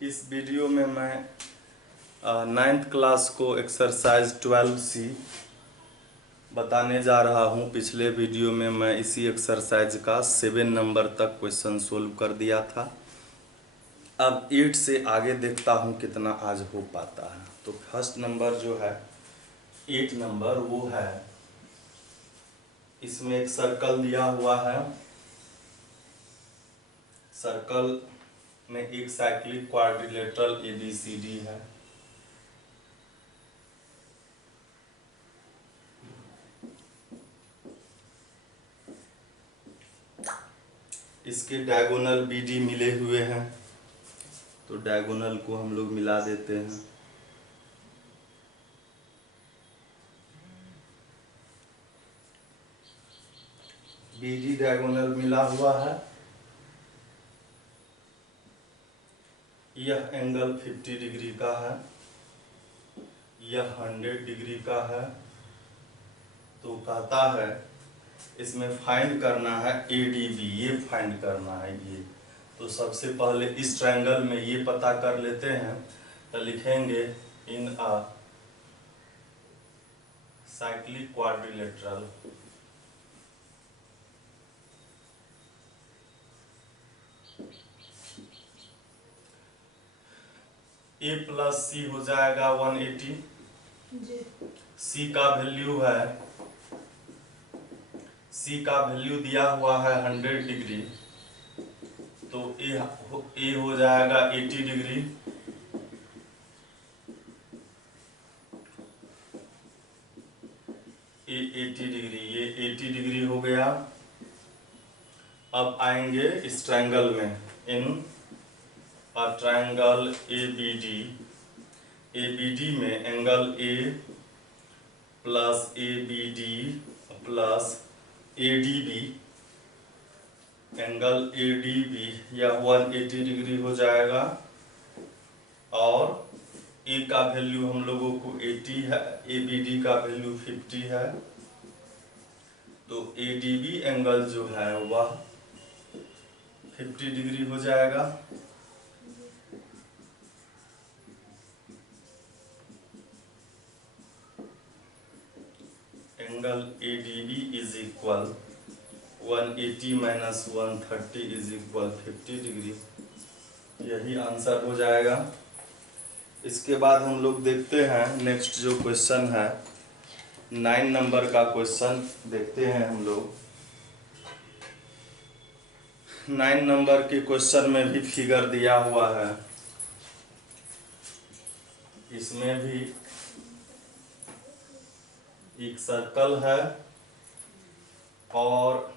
इस वीडियो में मैं नाइन्थ क्लास को एक्सरसाइज 12C बताने जा रहा हूँ। पिछले वीडियो में मैं इसी एक्सरसाइज का 7 नंबर तक क्वेश्चन सोल्व कर दिया था। अब 8 से आगे देखता हूँ कितना आज हो पाता है। तो फर्स्ट नंबर जो है 8 नंबर वो है, इसमें एक सर्कल दिया हुआ है। सर्कल में एक साइक्लिक क्वाड्रिलेटरल ABCD है। इसके डायगोनल BD मिले हुए हैं, तो डायगोनल को हम लोग मिला देते हैं। BD डायगोनल मिला हुआ है। यह एंगल 50 डिग्री का है, यह 100 डिग्री का है। तो कहता है इसमें फाइंड करना है ADB, ये फाइंड करना है ये। तो सबसे पहले इस ट्रायंगल में ये पता कर लेते हैं। तो लिखेंगे in a cyclic quadrilateral A plus C हो जाएगा 180। C का वैल्यू है, C का वैल्यू दिया हुआ है 100 डिग्री, तो A हो जाएगा 80 डिग्री। ये 80 डिग्री, ये 80 डिग्री हो गया। अब आएंगे इस ट्रायंगल में, in a triangle ABD। ABD में angle A plus ABD plus ADB, angle ADB यह 180 डिग्री हो जाएगा। और A का वैल्यू हम लोगों को 80 है, ABD का वैल्यू 50 है। तो ADB एंगल जो है वह 50 डिग्री हो जाएगा। Angle ADB is equal 180 minus 130 is equal 50 degree. यही आंसर हो जाएगा। इसके बाद हम लोग देखते हैं नेक्स्ट जो क्वेश्चन है 9 नंबर का क्वेश्चन देखते हैं हम लोग। 9 नंबर के क्वेश्चन में भी फिगर दिया हुआ है। इसमें भी एक सर्कल है और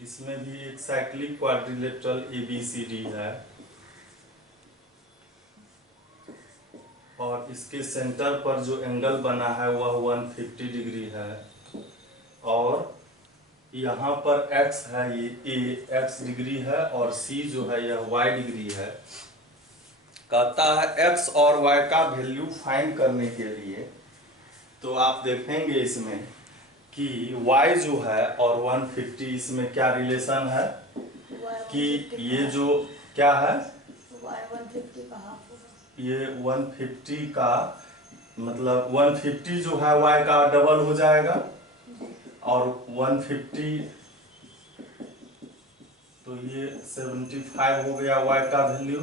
इसमें भी एक साइक्लिक क्वाड्रिलेटरल ABCD है और इसके सेंटर पर जो एंगल बना है वह 150 डिग्री है। और यहाँ पर x है, ये A x डिग्री है और C जो है यह y डिग्री है। कहता है x और y का वैल्यू फाइंड करने के लिए, तो आप देखेंगे इसमें कि y जो है और 150 इसमें क्या रिलेशन है कि ये जो क्या है, ये 150 का मतलब 150 जो है y का डबल हो जाएगा और 150 तो ये 75 हो गया। y का वैल्यू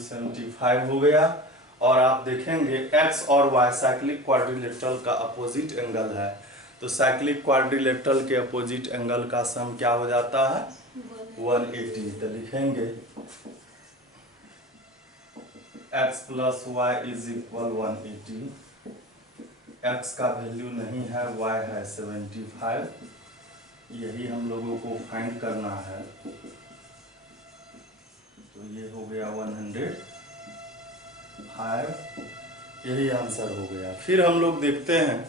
75 हो गया। और आप देखेंगे x और y साइक्लिक क्वाड्रिलेटरल का अपोजिट एंगल है, तो साइक्लिक क्वाड्रिलेटरल के अपोजिट एंगल का सम क्या हो जाता है 180। तो लिखेंगे x plus y is equal 180। x का वैल्यू नहीं है, y है 75। यही हम लोगों को फाइंड करना है। तो ये हो गया 105, यही आंसर हो गया। फिर हम लोग देखते हैं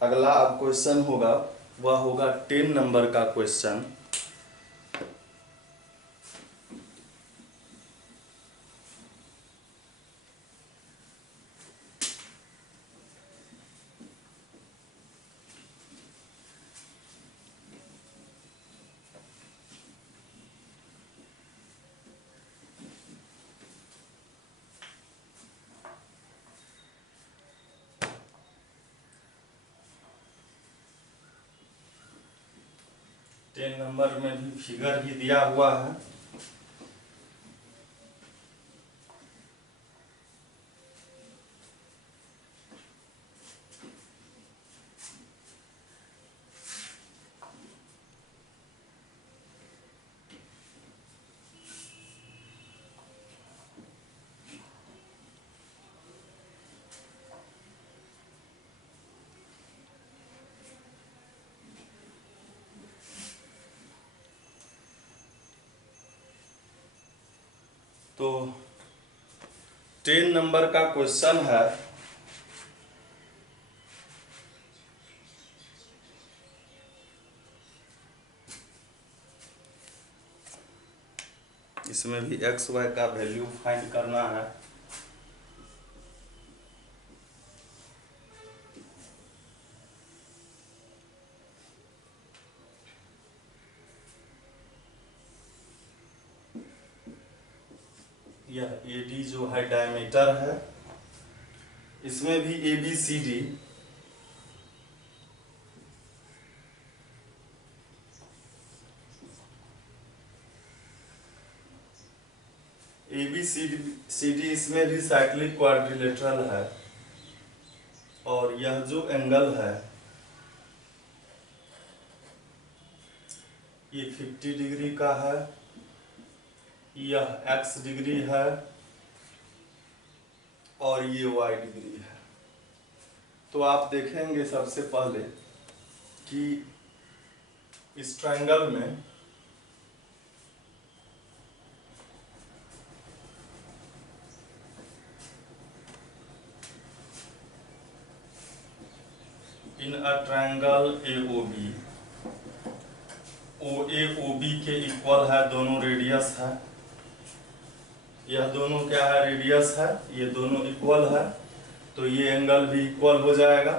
अगला अब क्वेश्चन होगा, वह होगा 10 नंबर का क्वेश्चन। 10 नंबर में भी फिगर ही दिया हुआ है। तो 10 नंबर का क्वेश्चन है, इसमें भी एक्स वाई का वैल्यू फाइंड करना है। यह AD जो है डायमीटर है, इसमें भी ABCD इसमें भी साइक्लिक क्वाड्रिलेटरल है। और यह जो एंगल है ये 50 डिग्री का है, यह x डिग्री है और ये y डिग्री है। तो आप देखेंगे सबसे पहले कि इस ट्रायंगल में in a triangle AOB, OA OB के इक्वल है, दोनों रेडियस है। यह दोनों क्या है, रेडियस है, ये दोनों इक्वल है, तो ये एंगल भी इक्वल हो जाएगा।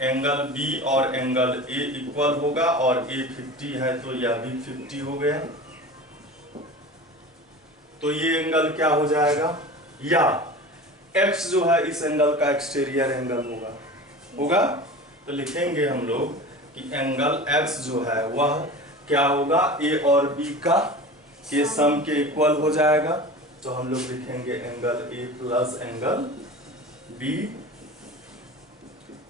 एंगल B और एंगल A इक्वल होगा और A 50 है तो यह भी 50 हो गया। तो ये एंगल क्या हो जाएगा, या X जो है इस एंगल का एक्सटीरियर एंगल होगा। तो लिखेंगे हम लोग कि एंगल X जो है वह क्या होगा, A और B का ये सम के इक्वल हो जाएगा। तो हम लोग लिखेंगे angle A plus angle B,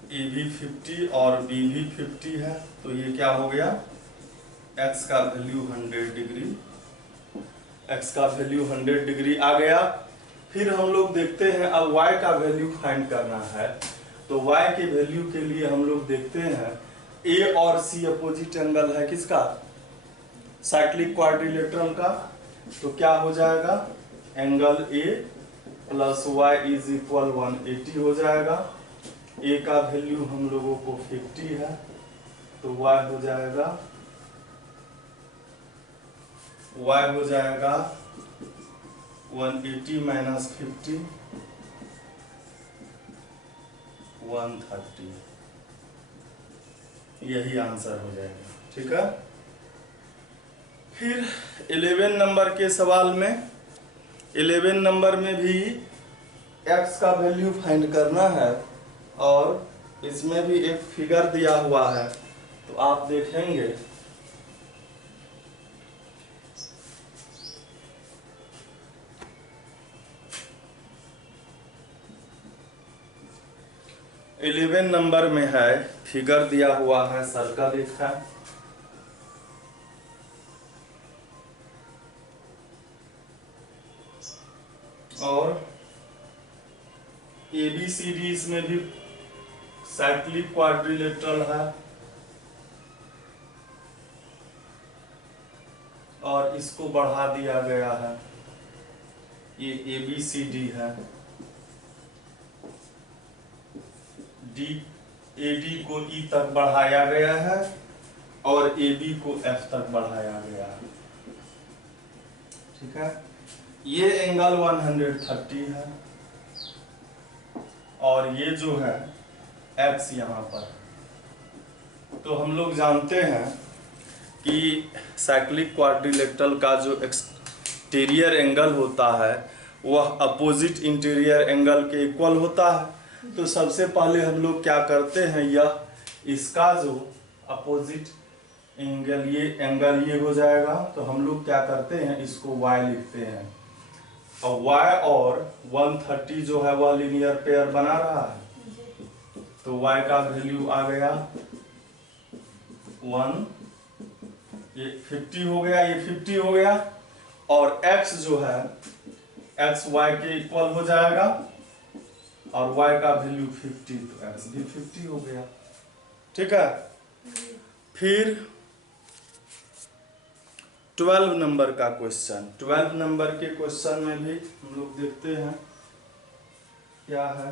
A भी 50 और B भी 50 है, तो ये क्या हो गया, X का वैल्यू 100 डिग्री, X का वैल्यू 100 डिग्री आ गया। फिर हम लोग देखते हैं अब Y का वैल्यू फाइंड करना है। तो Y के वैल्यू के लिए हम लोग देखते हैं A और C अपोजिट एंगल है किसका, साइक्लिक क्वाड्रिलेटरल का। तो क्या हो जाएगा, angle A plus Y is equal 180 हो जाएगा। A का वैल्यू हम लोगों को 50 है, तो Y हो जाएगा 180 माइनस 50 130, यही आंसर हो जाएगा। ठीक है। फिर 11 नंबर के सवाल में, 11 नंबर में भी x का वैल्यू फाइंड करना है और इसमें भी एक फिगर दिया हुआ है। तो आप देखेंगे 11 नंबर में है, फिगर दिया हुआ है, सर्कल एक है, और ABCD इसमें भी साइक्लिक क्वाड्रिलेटरल है, और इसको बढ़ा दिया गया है, ये ABCD है, AD को E तक बढ़ाया गया है और AB को F तक बढ़ाया गया है। ठीक है। ये एंगल 130 है और ये जो है X यहाँ पर। तो हम लोग जानते हैं कि साइक्लिक क्वाड्रिलेटरल का जो एक्सटीरियर एंगल होता है वह अपोजिट इंटीरियर एंगल के इक्वल होता है। तो सबसे पहले हम लोग क्या करते हैं, यह इसका जो अपोजिट एंगल ये हो जाएगा। तो हम लोग क्या करते हैं, इसको y लिखते हैं। अब y और 130 जो है वह लीनियर पेयर बना रहा है, तो y का वैल्यू आ गया 1, ये 50 हो गया, ये 50 हो गया, और x जो है x y के इक्वल हो जाएगा, और y का वैल्यू 50, तो x भी 50 हो गया। ठीक है। फिर 12 नंबर का क्वेश्चन, 12 नंबर के क्वेश्चन में भी हम लोग देखते हैं क्या है।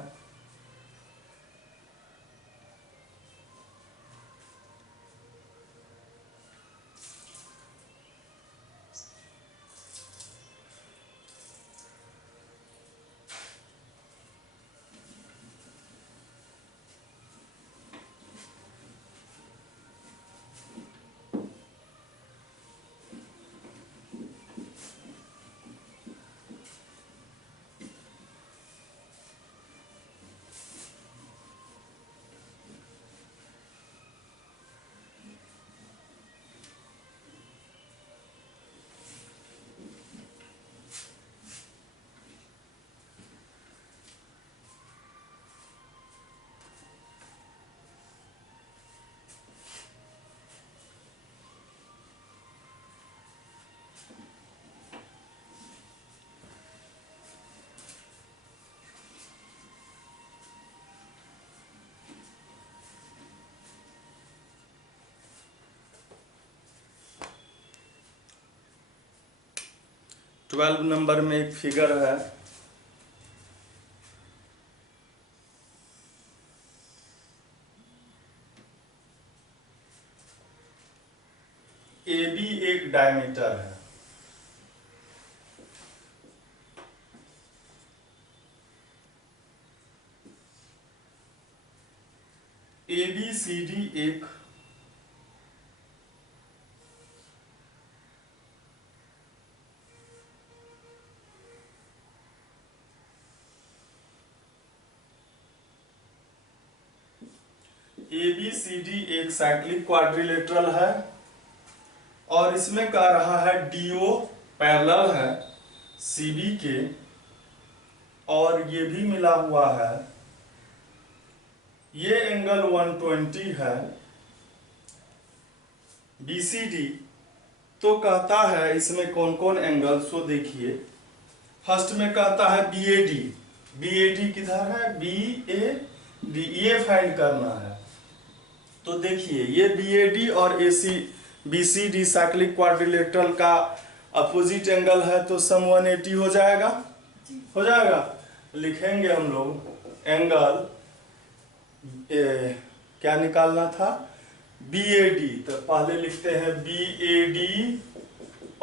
ट्वेल्व नंबर में एक फिगर है, ए बी एक डायमीटर है, ए बी सी डी एक ए बी सी डी एक साइक्लिक क्वाड्रिलेटरल है, और इसमें कह रहा है डीओ पैरेलल है सीबी के, और ये भी मिला हुआ है, ये एंगल 120 है बीसीडी। तो कहता है इसमें कौन कौन एंगल, सो देखिए फर्स्ट में कहता है बीएडी, बीएडी किधर है, बीएडी, ये फाइंड करना है। तो देखिए ये बीएडी और एसी बीसीडी साइक्लिक क्वाड्रिलेटरल का अपोजिट एंगल है, तो सम 180 हो जाएगा, हो जाएगा। लिखेंगे हम लोग एंगल क्या निकालना था, बीएडी, तो पहले लिखते हैं बीएडी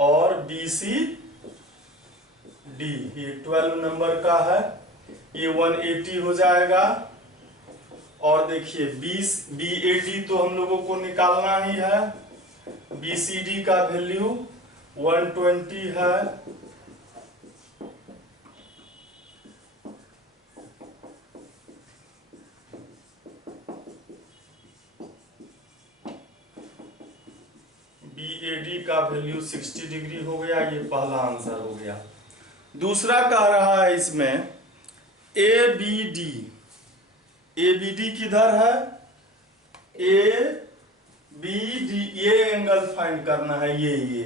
और बीसीडी, ये 12 नंबर का है, ये 180 हो जाएगा। और देखिए बीएडी तो हम लोगों को निकालना ही है, बीसीडी का वैल्यू 120 है, बीएडी का वैल्यू 60 डिग्री हो गया, ये पहला आंसर हो गया। दूसरा कह रहा है इसमें एबीडी, एबीडी किधर है, ए बी डी, ये एंगल फाइंड करना है, ये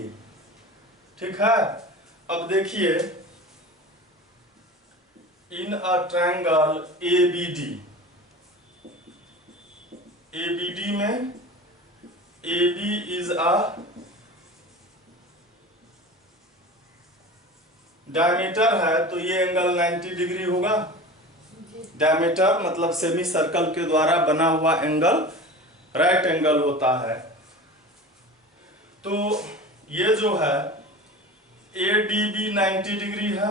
ठीक है। अब देखिए इन अ ट्रायंगल एबीडी, एबीडी में AB इज अ डायमीटर है, तो ये एंगल 90 डिग्री होगा। डायमीटर मतलब सेमी सर्कल के द्वारा बना हुआ एंगल राइट एंगल होता है। तो ये जो है ADB 90 डिग्री है,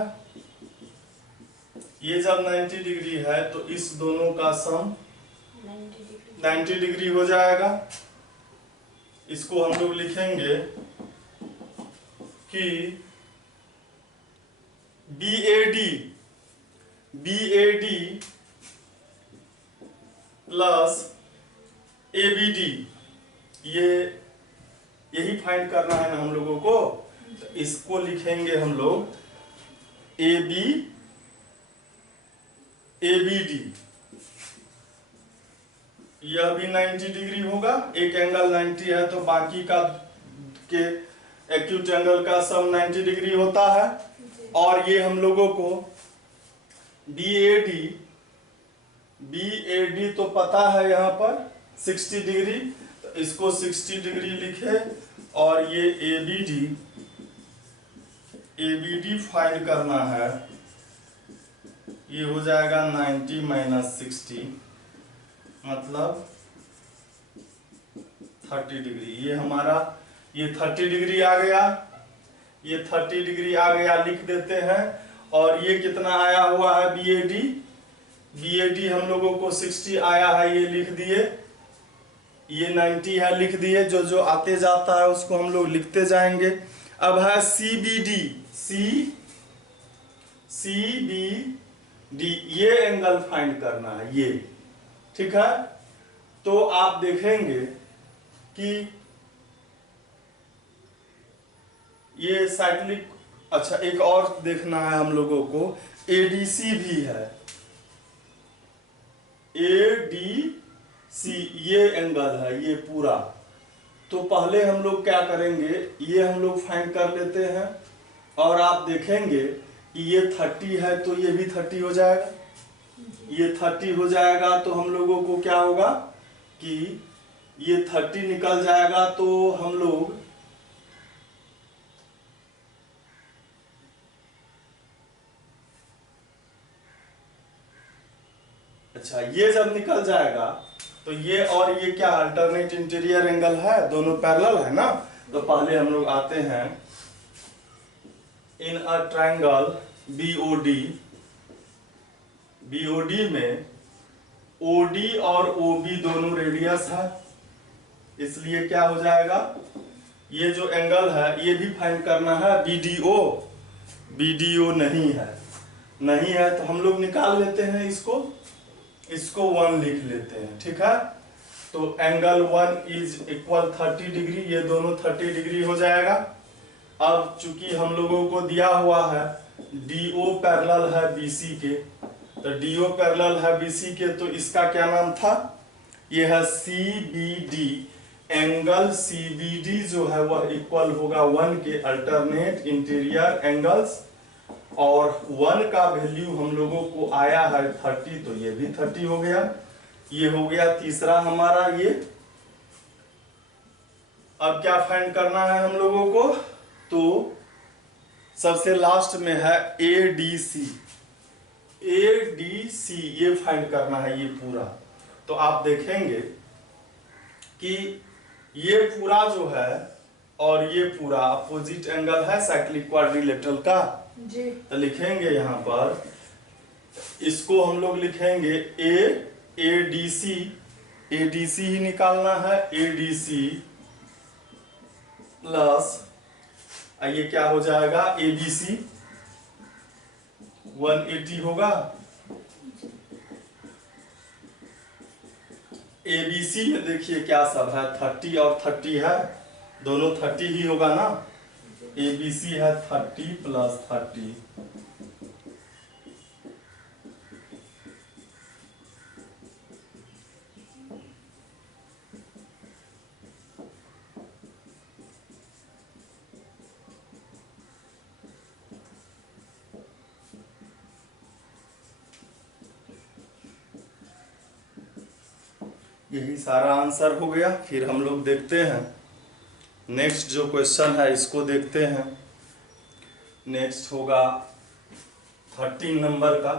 ये जब 90 डिग्री है तो इस दोनों का सम 90 डिग्री हो जाएगा। इसको हम लोग लिखेंगे कि BAD प्लस ABD, ये यही फाइंड करना है ना हम लोगों को। तो इसको लिखेंगे हम लोग ए बी डी, यह भी 90 डिग्री होगा। एक एंगल 90 है तो बाकी का के एक्यूट एंगल का सम 90 डिग्री होता है। और ये हम लोगों को बी ए डी तो पता है यहाँ पर 60 डिग्री, तो इसको 60 डिग्री लिखे। और ये ए बी डी फाइंड करना है, ये हो जाएगा 90 माइनस 60 मतलब 30 डिग्री। ये हमारा ये 30 डिग्री आ गया, ये 30 डिग्री आ गया, लिख देते हैं। और ये कितना आया हुआ है बी ए डी हम लोगों को 60 आया है, ये लिख दिए। ये 90 है, लिख दिए। जो जो आते जाता है उसको हम लोग लिखते जाएंगे। अब है सी बी डी, ये एंगल फाइंड करना है, ये ठीक है। तो आप देखेंगे कि ये साइक्लिक, अच्छा एक और देखना है हम लोगों को, एडीसी भी है, एडीसी ये एंगल है ये पूरा। तो पहले हम लोग क्या करेंगे, ये हम लोग फाइंड कर लेते हैं। और आप देखेंगे कि ये 30 है तो ये भी 30 हो जाएगा, ये 30 हो जाएगा। तो हम लोगों को क्या होगा कि ये 30 निकल जाएगा। तो हम लोग अच्छा ये जब निकल जाएगा तो ये और ये क्या अल्टरनेट इंटीरियर एंगल है, दोनों पैरेलल है ना। तो पहले हम लोग आते हैं इन अ ट्रायंगल बीओडी में ओडी और ओबी दोनों रेडियस है, इसलिए क्या हो जाएगा, ये जो एंगल है ये भी फाइंड करना है। बीडीओ नहीं है तो हम लोग निकाल लेते हैं इसको 1 लिख लेते हैं, ठीक है। तो एंगल 1 इज इक्वल 30 डिग्री, ये दोनों 30 डिग्री हो जाएगा। अब चूंकि हम लोगों को दिया हुआ है DO पैरेलल है BC के, तो DO पैरेलल है BC के, तो इसका क्या नाम था, ये है CBD। एंगल CBD जो है वह इक्वल होगा 1 के अल्टरनेट इंटीरियर एंगल्स। और 1 का वैल्यू हम लोगों को आया है 30, तो ये भी 30 हो गया। ये हो गया तीसरा हमारा ये। अब क्या फाइंड करना है हम लोगों को, तो सबसे लास्ट में है ADC ये फाइंड करना है, ये पूरा। तो आप देखेंगे कि ये पूरा जो है और ये पूरा अपोजिट एंगल है साइक्लिक क्वाड्रिलेटरल का जी। तो लिखेंगे यहाँ पर, इसको हम लोग लिखेंगे ADC ही निकालना है, ADC प्लस ये क्या हो जाएगा ABC 180 होगा। ABC में देखिए क्या सब है, 30 और 30 है, दोनों 30 ही होगा ना। ABC है 30 प्लस 30, यही सारा आंसर हो गया। फिर हम लोग देखते हैं नेक्स्ट जो क्वेश्चन है, इसको देखते हैं। नेक्स्ट होगा 13 नंबर का।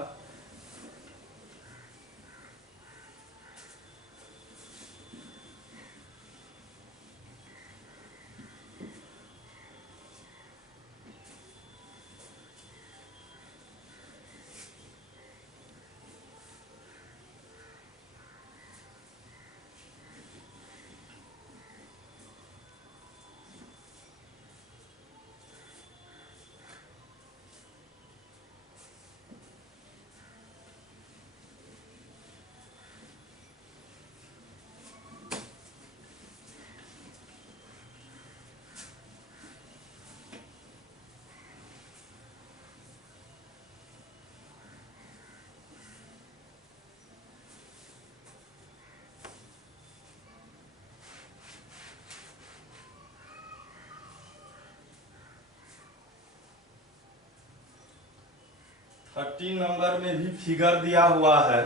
13 नंबर में भी फिगर दिया हुआ है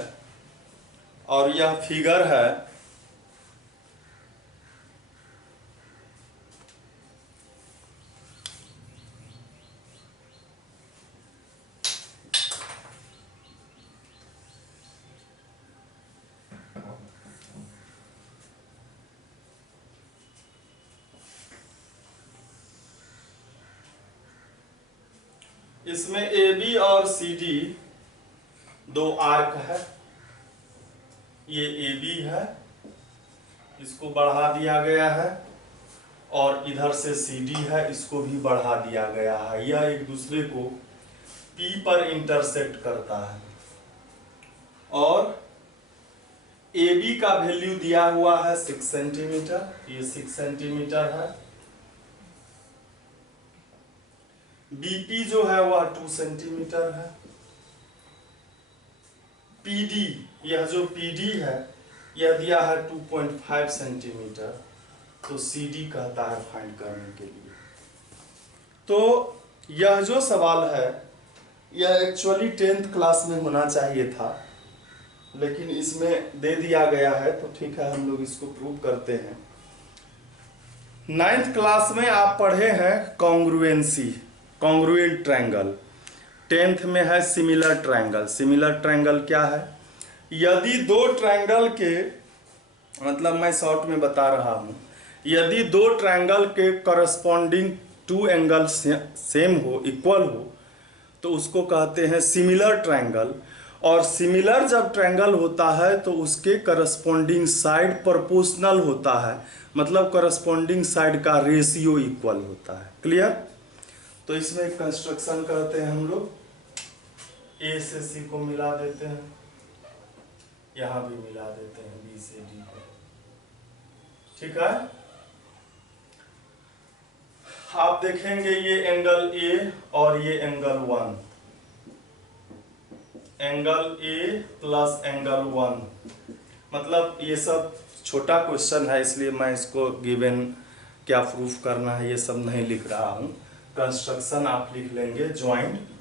और यह फिगर है इसमें ए बी और सी डी दो आर्क है। ये ए बी है, इसको बढ़ा दिया गया है, और इधर से सी डी है, इसको भी बढ़ा दिया गया है। यह एक दूसरे को पी पर इंटरसेक्ट करता है। और ए बी का वैल्यू दिया हुआ है 6 सेंटीमीटर, ये 6 सेंटीमीटर है। बीपी जो है वह 2 सेंटीमीटर है। पीडी, यह जो पीडी है यह दिया है 2.5 सेंटीमीटर। तो सीडी कहता है फाइंड करने के लिए। तो यह जो सवाल है यह एक्चुअली 10th क्लास में होना चाहिए था, लेकिन इसमें दे दिया गया है तो ठीक है, हम लोग इसको प्रूव करते हैं। 9th क्लास में आप पढ़े हैं कॉन्ग्रुएंसी, कॉन्ग्रुएंट ट्रायंगल। 10th में है सिमिलर ट्रायंगल। सिमिलर ट्रायंगल क्या है? यदि दो ट्रायंगल के, मतलब मैं शॉर्ट में बता रहा हूं, यदि दो ट्रायंगल के करस्पॉन्डिंग टू एंगल सेम हो, इक्वल हो, तो उसको कहते हैं सिमिलर ट्रायंगल। और सिमिलर जब ट्रायंगल होता है तो उसके करस्पॉन्डिंग साइड प्रोपोर्शनल होता है, मतलब करस्पॉन्डिंग साइड का रेशियो इक्वल होता है। क्लियर? तो इसमें एक कंस्ट्रक्शन करते हैं हम लोग, ए से सी को मिला देते हैं, यहां भी मिला देते हैं बी से डी को। ठीक है? आप देखेंगे ये एंगल ए और ये angle 1, angle A plus angle 1, मतलब ये सब छोटा क्वेश्चन है इसलिए मैं इसको गिवन क्या प्रूफ करना है ये सब नहीं लिख रहा हूं। कंस्ट्रक्शन आप लिख लेंगे, joint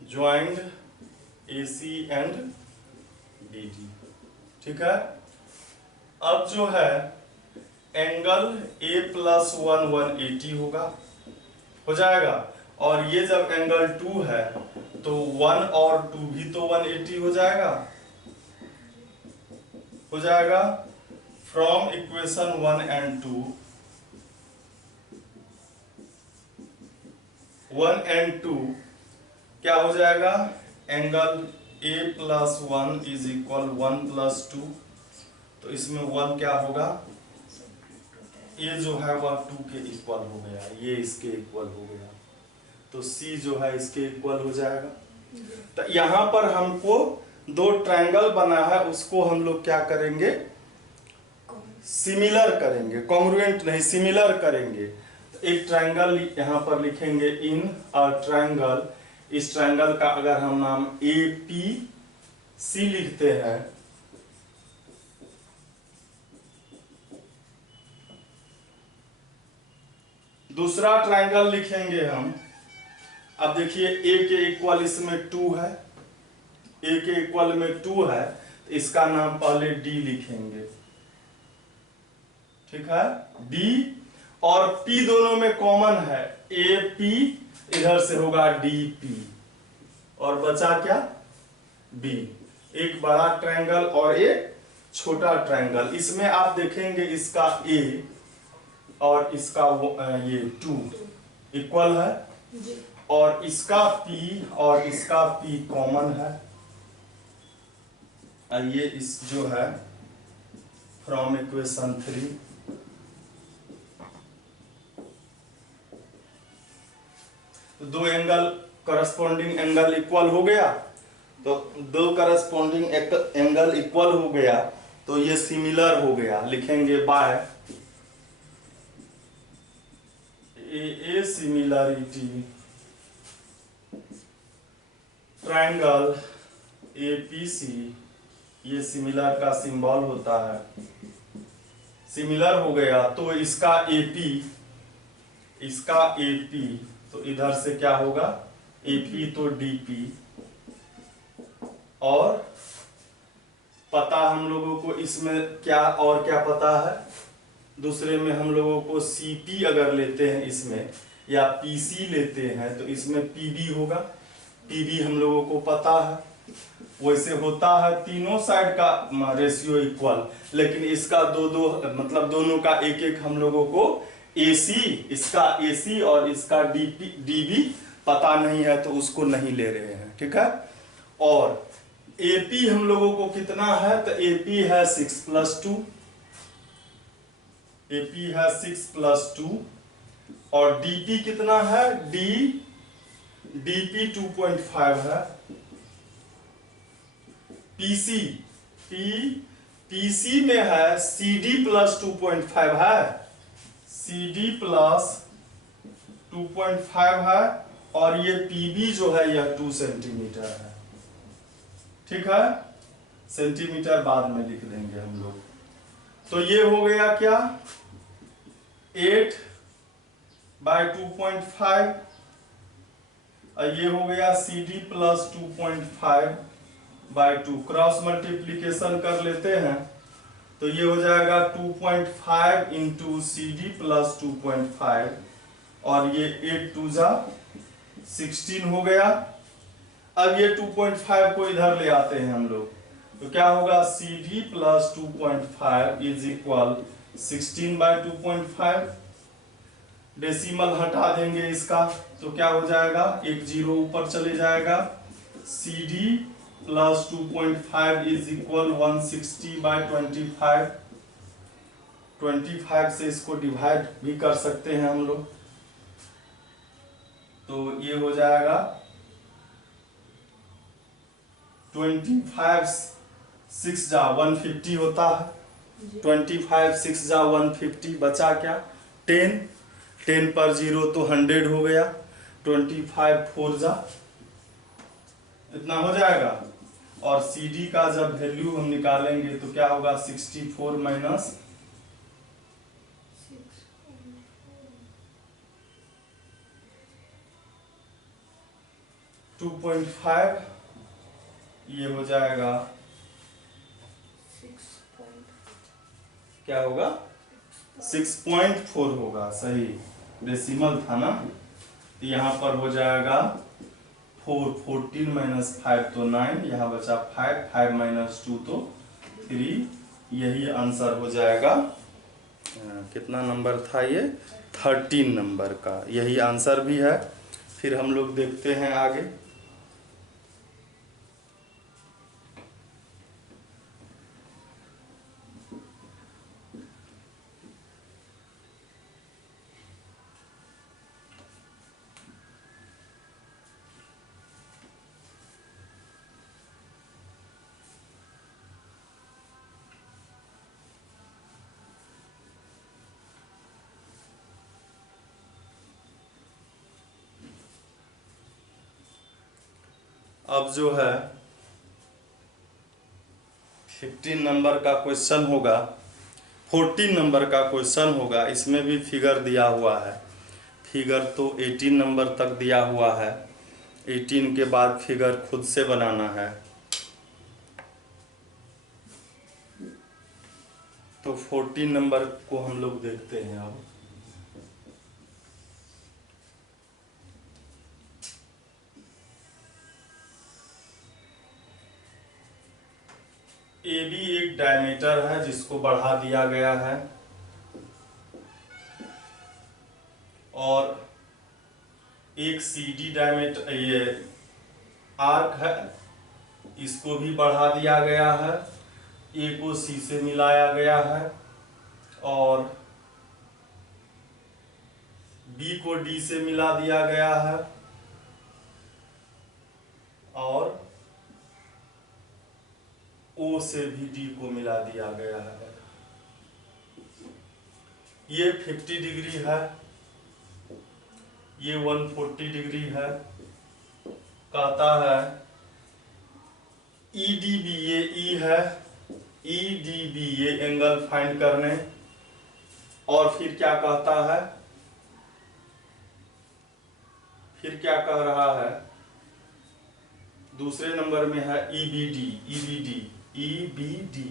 joint AC and BD। ठीक है? अब जो है एंगल A प्लस 1 180 होगा, हो जाएगा। और ये जब एंगल 2 है तो 1 और 2 भी तो 180 हो जाएगा, हो जाएगा। फ्रॉम इक्वेशन 1 एंड 2, 1 एंड 2 क्या हो जाएगा? Angle A plus 1 is equal 1 plus 2। तो इसमें 1 क्या होगा? ये जो है वह 2 के इक्वल हो गया, ये इसके इक्वल हो गया, तो C जो है इसके इक्वल हो जाएगा। तो यहां पर हमको दो ट्रायंगल बना है, उसको हम लोग क्या करेंगे? सिमिलर करेंगे, कॉन्ग्रुएंट नहीं, सिमिलर करेंगे। तो एक ट्रायंगल यहां पर लिखेंगे, इन अ ट्रायंगल। इस ट्रायंगल का अगर हम नाम APC लिखते हैं, दूसरा ट्रायंगल लिखेंगे हम। अब देखिए A के इक्वल इसमें 2 है, A के इक्वल में 2 है, तो इसका नाम पहले D लिखेंगे। ठीक है? D और P दोनों में कॉमन है, AP इधर से होगा DP, और बचा क्या? B। एक बड़ा ट्रायंगल और एक छोटा ट्रायंगल। इसमें आप देखेंगे इसका A और इसका ये 2 इक्वल है, और इसका P और इसका P कॉमन है। ये इस जो है फ्रॉम इक्वेशन 3, तो दो एंगल करस्पॉन्डिंग एंगल इक्वल हो गया, तो दो करस्पॉन्डिंग एंगल इक्वल हो गया तो ये सिमिलर हो गया। लिखेंगे by a similarity triangle APC, ये सिमिलर का सिंबल होता है, सिमिलर हो गया तो इसका एपी तो इधर से क्या होगा एपी तो डीपी, और पता हम लोगों को इसमें क्या और क्या पता है, दूसरे में हम लोगों को सीपी अगर लेते हैं इसमें या पीसी लेते हैं तो इसमें पीबी होगा, पीबी हम लोगों को पता है। वैसे होता है तीनों साइड का रेशियो इक्वल, लेकिन इसका दो दो मतलब दोनों का एक एक हम लोगों को एसी, इसका एसी और इसका डीबी पता नहीं है तो उसको नहीं ले रहे हैं, ठीक है। और एपी हम लोगों को कितना है तो एपी है 6+2, एपी है 6+2, और डीपी कितना है डीपी 2.5 है। पीसी में है CD प्लस 2.5 है, CD प्लस 2.5 है, और ये पीबी जो है यह 2 सेंटीमीटर है, ठीक है। सेंटीमीटर बाद में लिख देंगे हम लोग। तो ये हो गया क्या 8/2.5, और ये हो गया CD प्लस 2.5/2, क्रॉस मल्टीप्लीकेशन कर लेते हैं तो ये हो जाएगा 2.5 इंटू CD प्लस 2.5, और ये 8 2 जा 16 हो गया। अब ये 2.5 को इधर ले आते हैं हम लोग, तो क्या होगा CD plus 2.5 is equal 16/2.5, decimal हटा देंगे इसका तो क्या हो जाएगा, एक जीरो ऊपर चले जाएगा। CD प्लस 2.5 इज इक्वल 160/25, 25 से इसको डिवाइड भी कर सकते हैं हम लोग, तो ये हो जाएगा 25 6 जा 150 होता है, 25 6 जा 150, बचा क्या 10, 10 पर 0 तो 100 हो गया, 25 4 जा इतना हो जाएगा। और CD का जब वैल्यू हम निकालेंगे तो क्या होगा 64 माइनस 2.5, ये हो जाएगा क्या होगा 6.4 होगा, सही डेसिमल था ना। यहाँ पर हो जाएगा 4, 14 माइनस 5 तो 9, यहाँ बचा 5, 5 माइनस 2 तो 3, यही आंसर हो जाएगा। कितना नंबर था ये 13 नंबर का, यही आंसर भी है। फिर हम लोग देखते हैं आगे। अब जो है 15 नंबर का क्वेश्चन होगा, 14 नंबर का क्वेश्चन होगा, इसमें भी फिगर दिया हुआ है। फिगर तो 18 नंबर तक दिया हुआ है, 18 के बाद फिगर खुद से बनाना है। तो 14 नंबर को हम लोग देखते हैं। अब AB एक डायमीटर है जिसको बढ़ा दिया गया है, और एक CD डायमीटर ये आर्क है, इसको भी बढ़ा दिया गया है, A को C से मिलाया गया है, और B को D से मिला दिया गया है, और O से भी D को मिला दिया गया है। ये 50 डिग्री है, ये 140 डिग्री है। कहता है EDB, ये E है, EDB ये एंगल फाइंड करने, और फिर क्या कहता है, फिर क्या कह रहा है, दूसरे नंबर में है ईबीडी, ईबीडी, ईबीडी,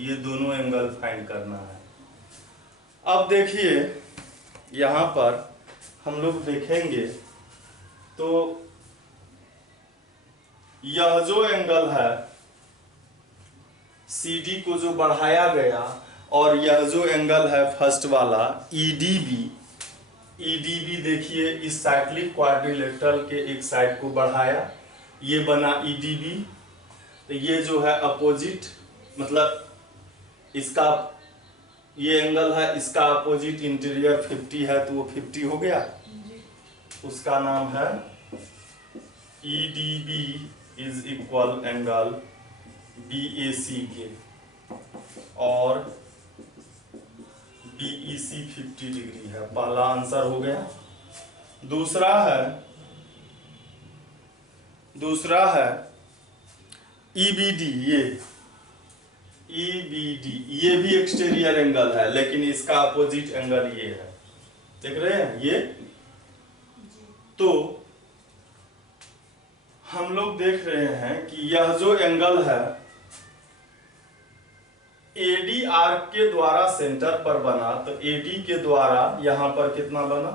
ये दोनों एंगल फाइंड करना है। अब देखिए यहां पर हम लोग देखेंगे तो यह जो एंगल है CD को जो बढ़ाया गया, और यह जो एंगल है फर्स्ट वाला EDB, EDB देखिए इस साइक्लिक क्वाड्रिलेटरल के एक साइड को बढ़ाया, ये बना EDB। तो ये जो है अपोजिट, मतलब इसका ये एंगल है, इसका अपोजिट इंटीरियर 50 है तो वो 50 हो गया, उसका नाम है EDB is equal angle BAC के, और BEC 50 डिग्री है। पहला आंसर हो गया। दूसरा है EBD, ये EBD ये भी एक्सटीरियर एंगल है, लेकिन इसका अपोजिट एंगल ये है, देख रहे हैं ये। तो हम लोग देख रहे हैं कि यह जो एंगल है AD आर्क के द्वारा सेंटर पर बना, तो AD के द्वारा यहां पर कितना बना,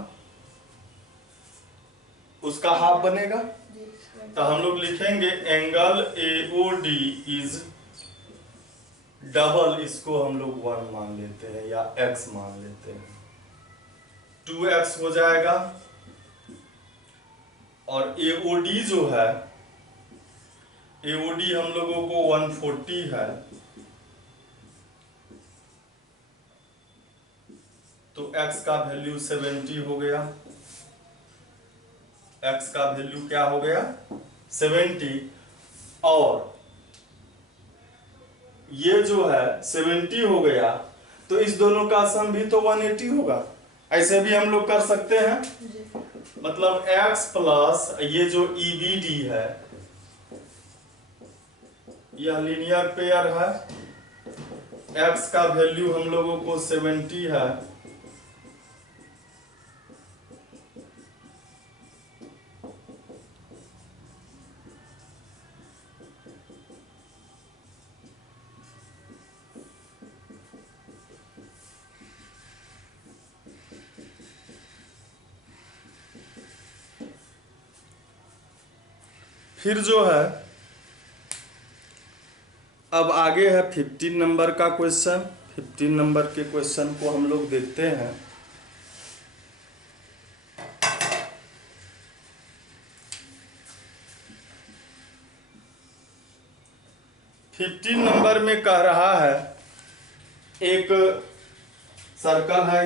उसका हाफ बनेगा। तो हम लोग लिखेंगे एंगल AOD इज डबल, इसको हम लोग 1 मान लेते हैं या x मान लेते हैं, 2x हो जाएगा। और AOD जो है, AOD हम लोगों को 140 है, तो x का वैल्यू 70 हो गया। x का वैल्यू क्या हो गया, 70, और ये जो है 70 हो गया, तो इस दोनों का सम भी तो 180 होगा। ऐसे भी हम लोग कर सकते हैं, मतलब x प्लस ये जो EBD है, यह लीनियर पेयर है, x का वैल्यू हम लोगों को 70 है, फिर जो है अब आगे है 15 नंबर का क्वेश्चन। 15 नंबर के क्वेश्चन को हम लोग देखते हैं। नंबर में कह रहा है, एक सर्कल है,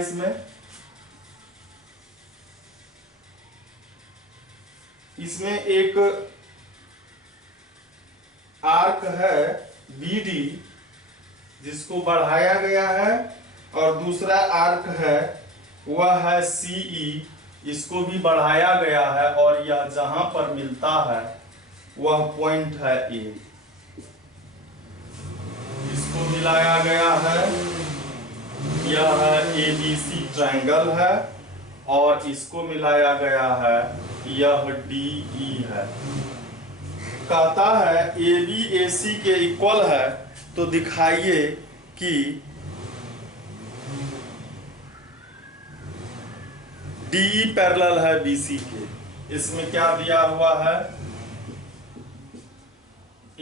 इसमें एक आर्क है BD जिसको बढ़ाया गया है, और दूसरा आर्क है वह है CE, इसको भी बढ़ाया गया है, और यह जहां पर मिलता है वह पॉइंट है A, इसको मिलाया गया है, यह है ABC ट्रायंगल है, और इसको मिलाया गया है, यह DE है। कहता है AB AC के इक्वल है, तो दिखाइए कि DE पैरेलल है BC के। इसमें क्या दिया हुआ है,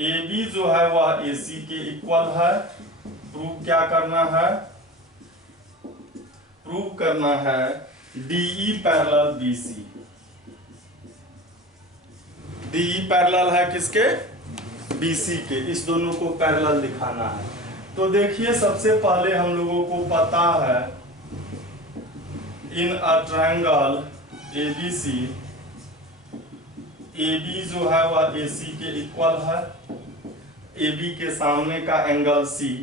AB जो है वह AC के इक्वल है। प्रूव क्या करना है, प्रूव करना है DE parallel BC। DE parallel है किसके, BC के। इस दोनों को पैरेलल दिखाना है। तो देखिए सबसे पहले हम लोगों को पता है in a triangle ABC, AB जो है वह AC के इक्वल है। AB के सामने का एंगल C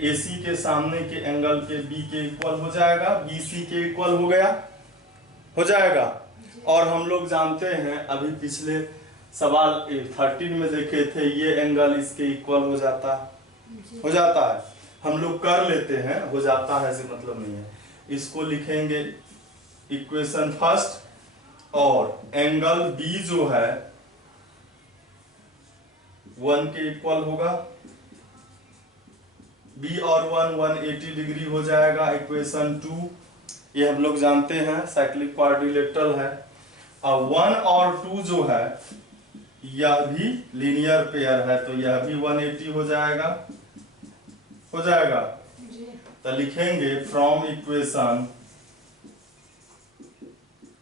AC के सामने के एंगल के B के इक्वल हो जाएगा, BC के इक्वल हो गया, हो जाएगा। और हम लोग जानते हैं अभी पिछले सवाल 13 में देखे थे, ये एंगल इसके इक्वल हो जाता है। हम लोग कर लेते हैं, हो जाता है, ऐसे मतलब नहीं है। इसको लिखेंगे इक्वेशन फर्स्ट, और एंगल बी जो है 1 के इक्वल होगा, बी और 180 डिग्री हो जाएगा। इक्वेशन 2 ये हम लोग जानते हैं, साइक्लिक क्वाड्रिलेटरल है। अब 1 और 2 जो है यह भी लीनियर पेयर है, तो यह भी 180 हो जाएगा, हो जाएगा। तो लिखेंगे फ्रॉम इक्वेशन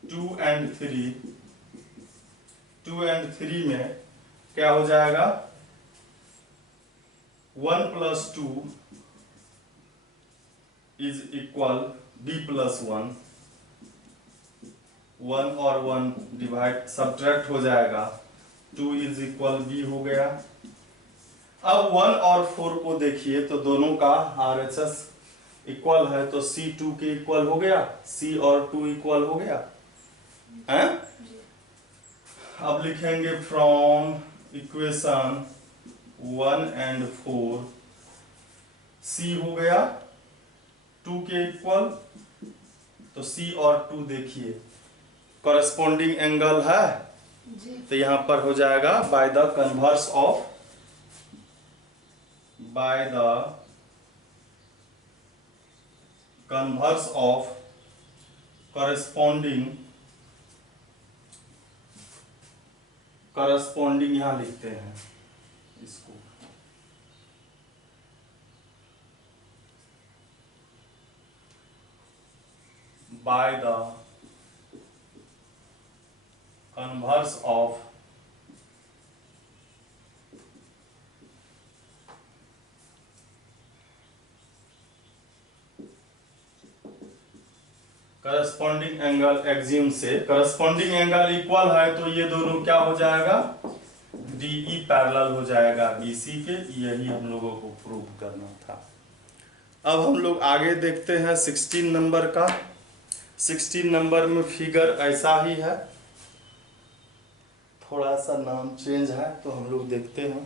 2 एंड 3, 2 एंड 3 में क्या हो जाएगा, 1 + 2 इज इक्वल b + 1, 1 और 1 डिवाइड सब्ट्रैक्ट हो जाएगा, 2 इज इक्वल b हो गया। अब 1 और 4 को देखिए तो दोनों का RHS इक्वल है, तो C 2 के इक्वल हो गया, C और 2 इक्वल हो गया है। अब लिखेंगे फ्रॉम इक्वेशन 1 एंड 4, C हो गया 2 के इक्वल, तो C और 2 देखिए कॉरेस्पॉन्डिंग एंगल है, तो यहां पर हो जाएगा by the converse of, by the converse of corresponding, corresponding यहां लिखते हैं इसको, by the converse of corresponding angle axiom से, करस्पॉन्डिंग एंगल इक्वल है तो ये दोनों क्या हो जाएगा, DE पैरेलल हो जाएगा BC के। यही हम लोगों को प्रूव करना था। अब हम लोग आगे देखते हैं 16 नंबर का। 16 नंबर में फिगर ऐसा ही है, थोड़ा सा नाम चेंज है, तो हम लोग देखते हैं।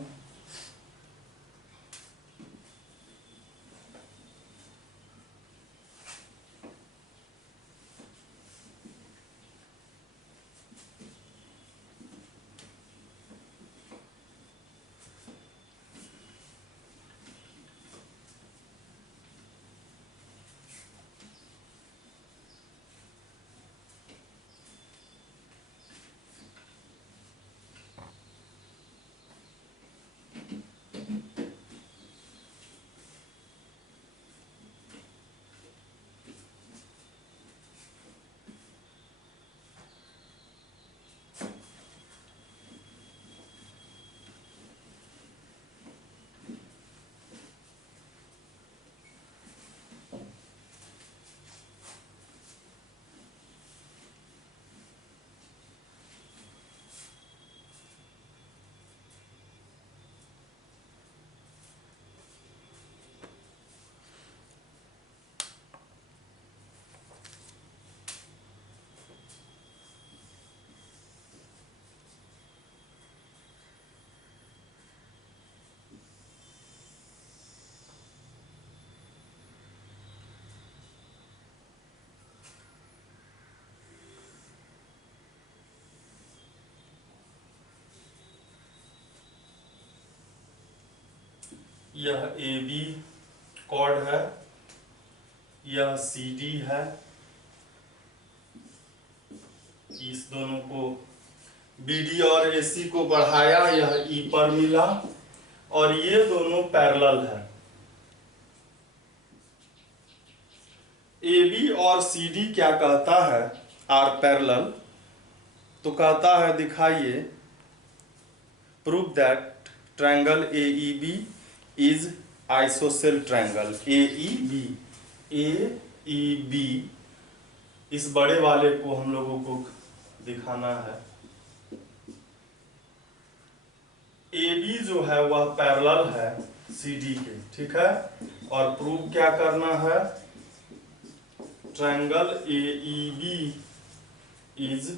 यह AB कॉर्ड है, यह CD है, इस दोनों को BD और AC को बढ़ाया, यह E पर मिला, और ये दोनों पैरेलल है। AB और CD क्या कहता है, आर पैरेलल, तो कहता है दिखाइए, prove that triangle AEB is ISOCELL triangle. AEB इस बड़े वाले को हम लोगों को दिखाना है। AB जो है वह पैरेलल है CD के, ठीक है, और प्रूव क्या करना है, triangle AEB is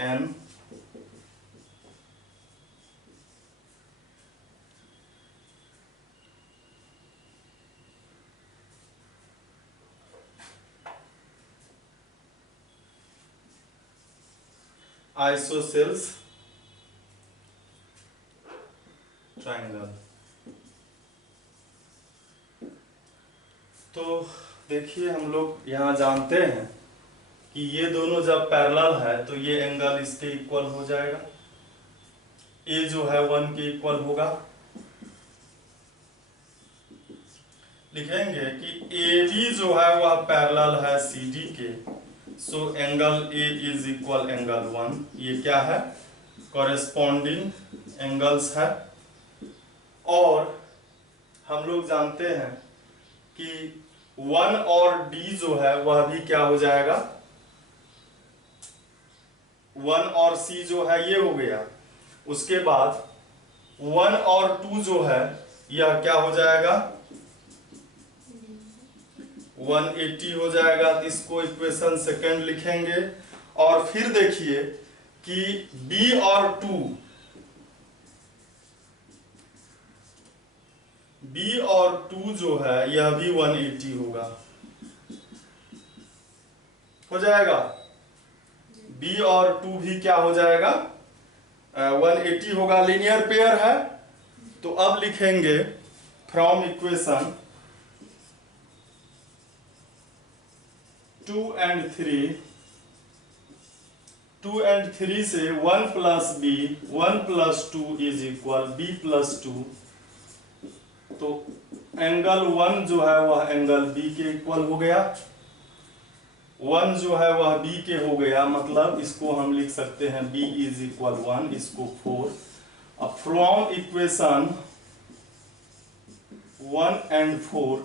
an isosceles triangle. तो देखिए हम लोग यहाँ जानते हैं कि ये दोनों जब पैरेलल है तो ये एंगल इसके इक्वल हो जाएगा, ए जो है 1 के इक्वल होगा। लिखेंगे कि ए बी जो है वह पैरेलल है सी डी के, so angle A is equal angle 1। ये क्या है, कॉरेस्पॉन्डिंग एंगल्स है। और हम लोग जानते हैं कि 1 और डी जो है वह भी क्या हो जाएगा, 1 और सी जो है ये हो गया। उसके बाद 1 और 2 जो है यह क्या हो जाएगा, 180 हो जाएगा। तो इसको इक्वेशन सेकंड लिखेंगे। और फिर देखिए कि B और 2 जो है यह भी 180 होगा, हो जाएगा। B और 2 भी क्या हो जाएगा, 180 होगा, लीनियर पेयर है। तो अब लिखेंगे फ्रॉम इक्वेशन 2 and 3 से 1 plus B 1 plus 2 is equal B plus 2। तो एंगल 1 जो है वह एंगल बी के इक्वल हो गया, 1 जो है वह बी के हो गया, मतलब इसको हम लिख सकते हैं b इज इक्वल 1, इसको 4। अब from equation 1 and 4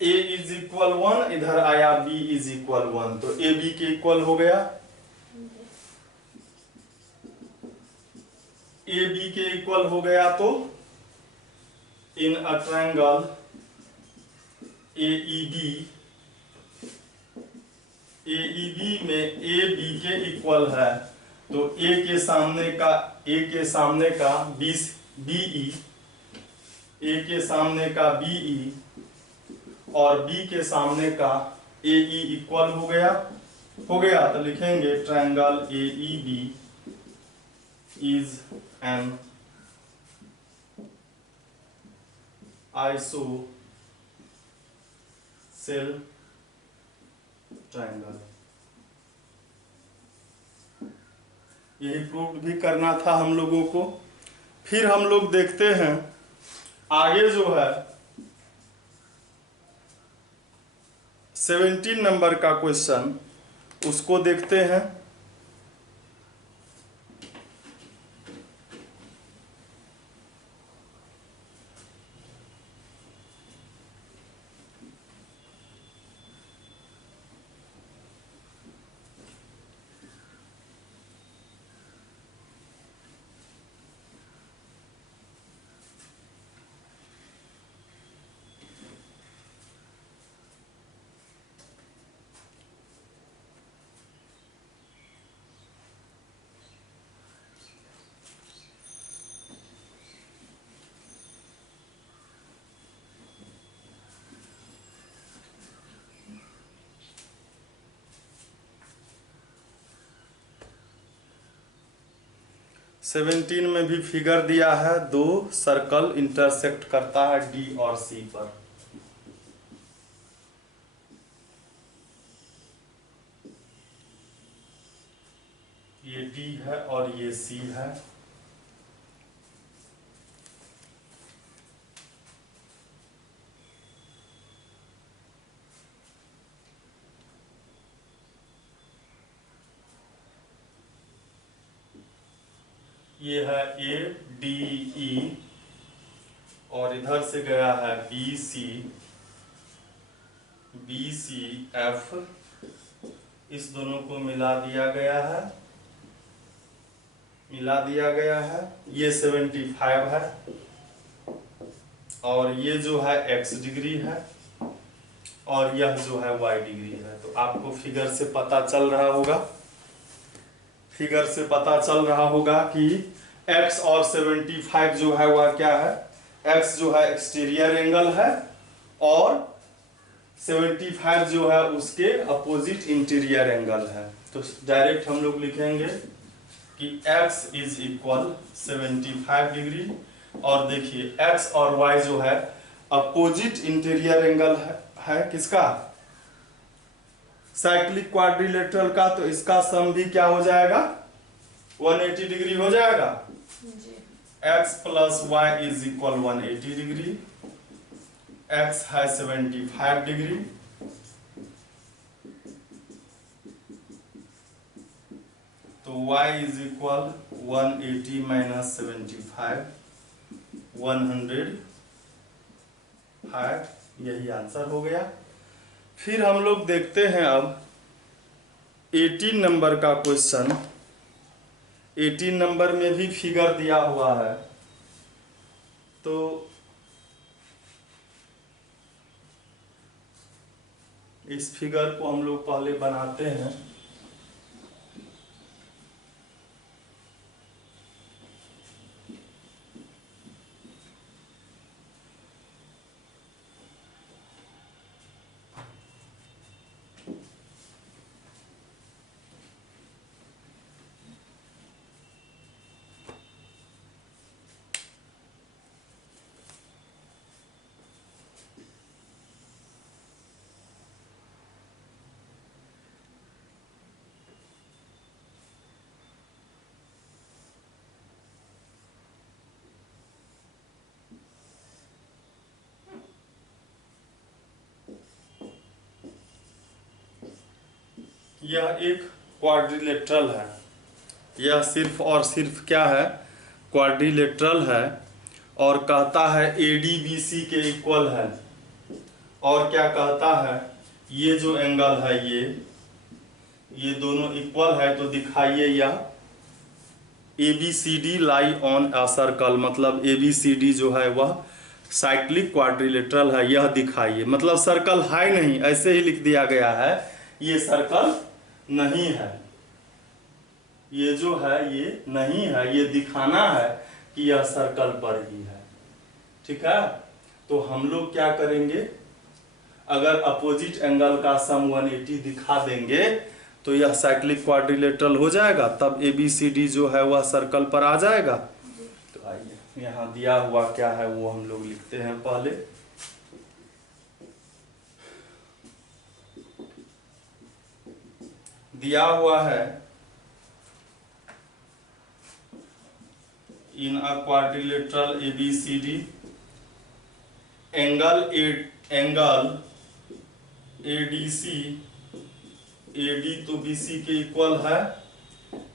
a is equal 1, इधर आया b इज इक्वल 1, तो a b के इक्वल हो गया। a b के इक्वल हो गया तो इन अ ट्रायंगल AEB में a b के इक्वल है, तो a के सामने का BE, a के सामने का BE और b के सामने का AE इक्वल हो गया। तो लिखेंगे triangle AEB is an ISOCELL triangle. यही प्रूव भी करना था हम लोगों को। फिर हम लोग देखते हैं आगे जो है 17 नंबर का क्वेश्चन, उसको देखते हैं। सेवेंटीन में भी फिगर दिया है, दो सर्कल इंटरसेक्ट करता है डी और सी पर। ये डी है और ये सी है। ये है ए डी ई और इधर से गया है बी सी एफ, इस दोनों को मिला दिया गया है। ये 75 है और ये जो है x डिग्री है और यह जो है y डिग्री है। तो आपको फिगर से पता चल रहा होगा कि x और 75 जो है वह क्या है, x जो है एक्सटीरियर एंगल है और 75 जो है उसके अपोजिट इंटीरियर एंगल है। तो डायरेक्ट हम लोग लिखेंगे कि x इज इक्वल 75 डिग्री, और देखिए x और y जो है अपोजिट इंटीरियर एंगल है किसका, साइक्लिक क्वाड्रिलेटरल का। तो इसका सम भी क्या हो जाएगा, 180 डिग्री हो जाएगा। x plus Y is equal 180 degree, x है 75 डिग्री, तो y इज इक्वल 180 माइनस 75 105, यही आंसर हो गया। फिर हम लोग देखते हैं अब 18 नंबर का क्वेश्चन। 18 नंबर में भी फिगर दिया हुआ है, तो इस फिगर को हम लोग पहले बनाते हैं। यह एक क्वाड्रिलेटरल है, यह सिर्फ और सिर्फ क्या है, क्वाड्रिलेटरल है, और कहता है ADBC के इक्वल है, और क्या कहता है, ये जो एंगल है ये दोनों इक्वल है, तो दिखाइए यह ABCD lie on a circle, मतलब ABCD जो है वह साइक्लिक क्वाड्रिलेटरल है, यह दिखाइए। मतलब सर्कल है नहीं, ऐसे ही लिख दिया गया है, ये सर्कल नहीं है, ये जो है ये नहीं है, ये दिखाना है कि यह सर्कल पर ही है। ठीक है, तो हम लोग क्या करेंगे, अगर अपोजिट एंगल का सम 180 दिखा देंगे तो यह साइक्लिक क्वाड्रिलेटरल हो जाएगा, तब ABCD जो है वह सर्कल पर आ जाएगा। तो आइए यहाँ दिया हुआ क्या है वो हम लोग लिखते हैं पहले। दिया हुआ है in a quadrilateral ABCD angle ADC, AD तो BC के इक्वल है,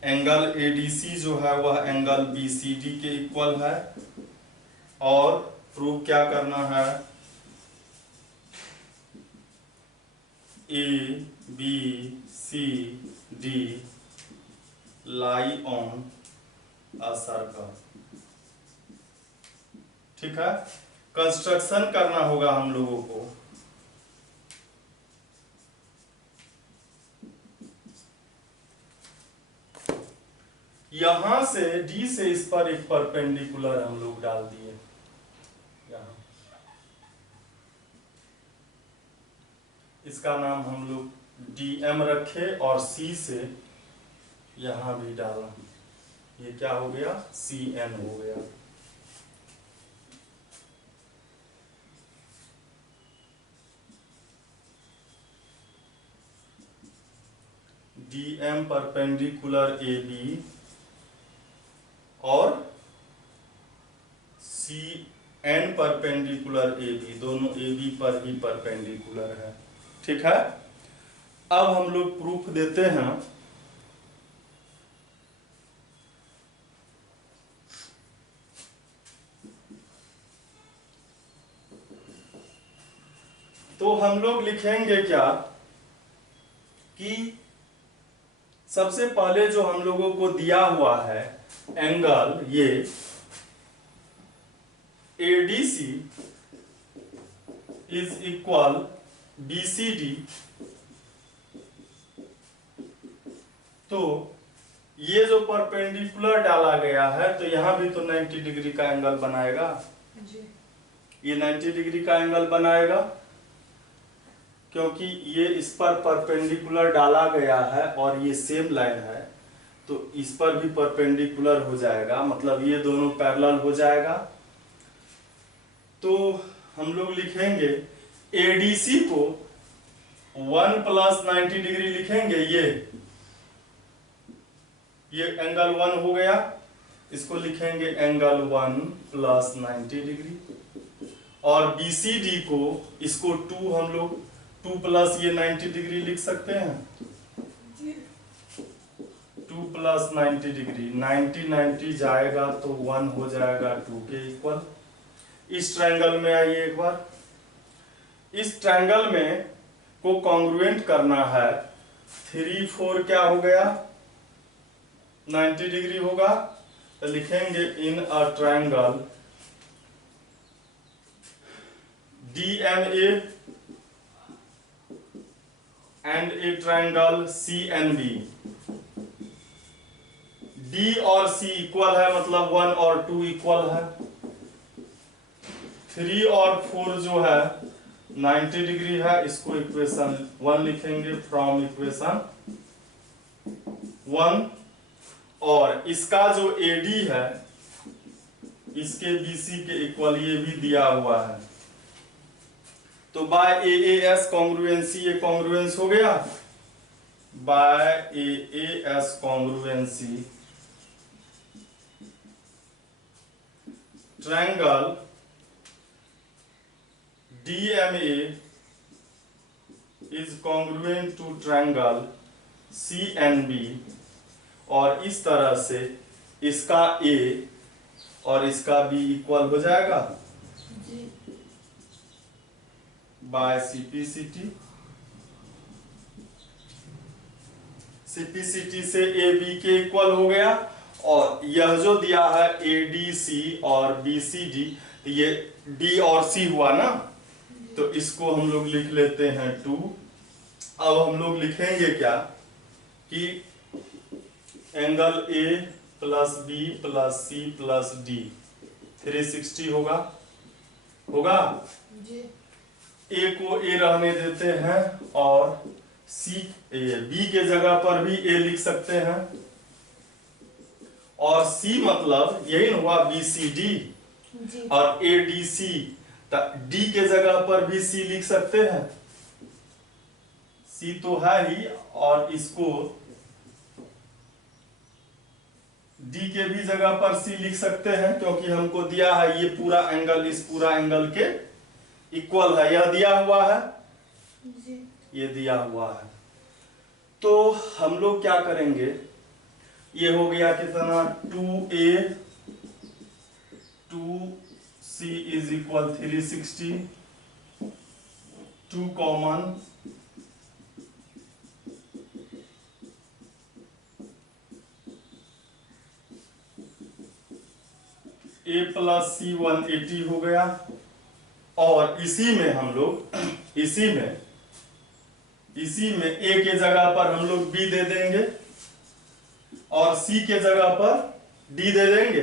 एंगल ADC जो है वह एंगल BCD के इक्वल है, और प्रूव क्या करना है, ABCD lie on a circle. ठीक है, कंस्ट्रक्शन करना होगा हम लोगों को। यहां से D से इस पर एक परपेंडिकुलर हम लोग डाल दिए, यहां इसका नाम हम लोग DM रखे, और C से यहां भी डाला, ये क्या हो गया, CN हो गया। DM परपेंडिकुलर AB और CN परपेंडिकुलर AB, दोनों AB पर ही परपेंडिकुलर है। ठीक है, अब हम लोग प्रूफ देते हैं। तो हम लोग लिखेंगे क्या कि सबसे पहले जो हम लोगों को दिया हुआ है एंगल, ये ADC इज इक्वल BCD, तो ये जो परपेंडिकुलर डाला गया है तो यहां भी तो 90 डिग्री का एंगल बनाएगा जी। ये 90 डिग्री का एंगल बनाएगा, क्योंकि ये इस पर परपेंडिकुलर डाला गया है और ये सेम लाइन है, तो इस पर भी परपेंडिकुलर हो जाएगा, मतलब ये दोनों पैरेलल हो जाएगा। तो हम लोग लिखेंगे एडीसी को 1 + 90 डिग्री लिखेंगे। ये एंगल 1 हो गया, इसको लिखेंगे एंगल 1 + 90 डिग्री। और BCD को, इसको 2 हम लोग 2 + ये 90 डिग्री लिख सकते हैं। 2 + 90 डिग्री, 90 जाएगा तो 1 हो जाएगा 2 के इक्वल। इस ट्रायंगल में आइए एक बार। इस ट्रायंगल में को कॉन्ग्रुएंट करना है। 3 4 क्या हो गया, 90 डिग्री होगा। तो लिखेंगे in a triangle DMA and a triangle CNB। D और C इक्वल है, मतलब 1 और 2 इक्वल है। 3 और 4 जो है 90 डिग्री है, इसको इक्वेशन 1 लिखेंगे फ्रॉम इक्वेशन 1। और इसका जो AD है इसके BC के इक्वल ये भी दिया हुआ है। तो बाय AAS कॉन्ग्रुएंसी, ये कॉन्ग्रुएंस हो गया। By AAS congruency triangle DMA is congruent to triangle CNB। और इस तरह से इसका A और इसका B इक्वल हो जाएगा बाय CPCT। CPCT से AB के इक्वल हो गया। और यह जो दिया है ADC और BCD, ये D और C हुआ ना, तो इसको हम लोग लिख लेते हैं 2। अब हम लोग लिखेंगे क्या कि angle A + B + C + D 360 होगा A को A रहने देते हैं और B के जगह पर भी A लिख सकते हैं। और C मतलब यही हुआ BCD और ADC, D के जगह पर भी C लिख सकते हैं। C तो है ही, और इसको D के भी जगह पर C लिख सकते हैं, क्योंकि हमको दिया है ये पूरा एंगल इस पूरा एंगल के इक्वल है। यह दिया हुआ है ये दिया हुआ है। तो हम लोग क्या करेंगे, ये हो गया कितना 2A 2C = 360, 2 common, A + C 180 हो गया। और इसी में हम लोग इसी में A के जगह पर हम लोग B दे देंगे और C के जगह पर D दे देंगे,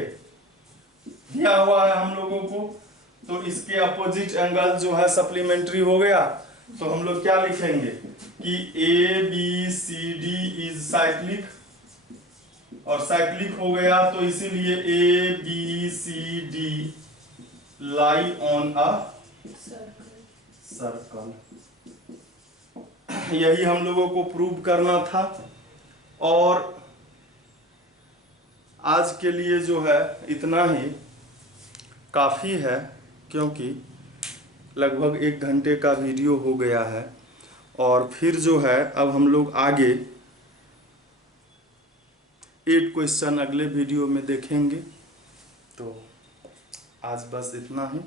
दिया हुआ है हम लोगों को। तो इसके अपोजिट एंगल जो है सप्लीमेंट्री हो गया। तो हम लोग क्या लिखेंगे कि ABCD इज साइक्लिक, और साइक्लिक हो गया तो इसीलिए ABCD lie on a circle. यही हम लोगों को प्रूव करना था। और आज के लिए जो है इतना ही काफ़ी है, क्योंकि लगभग 1 घंटे का वीडियो हो गया है। और फिर जो है अब हम लोग आगे 8 क्वेश्चन अगले वीडियो में देखेंगे। तो आज बस इतना ही।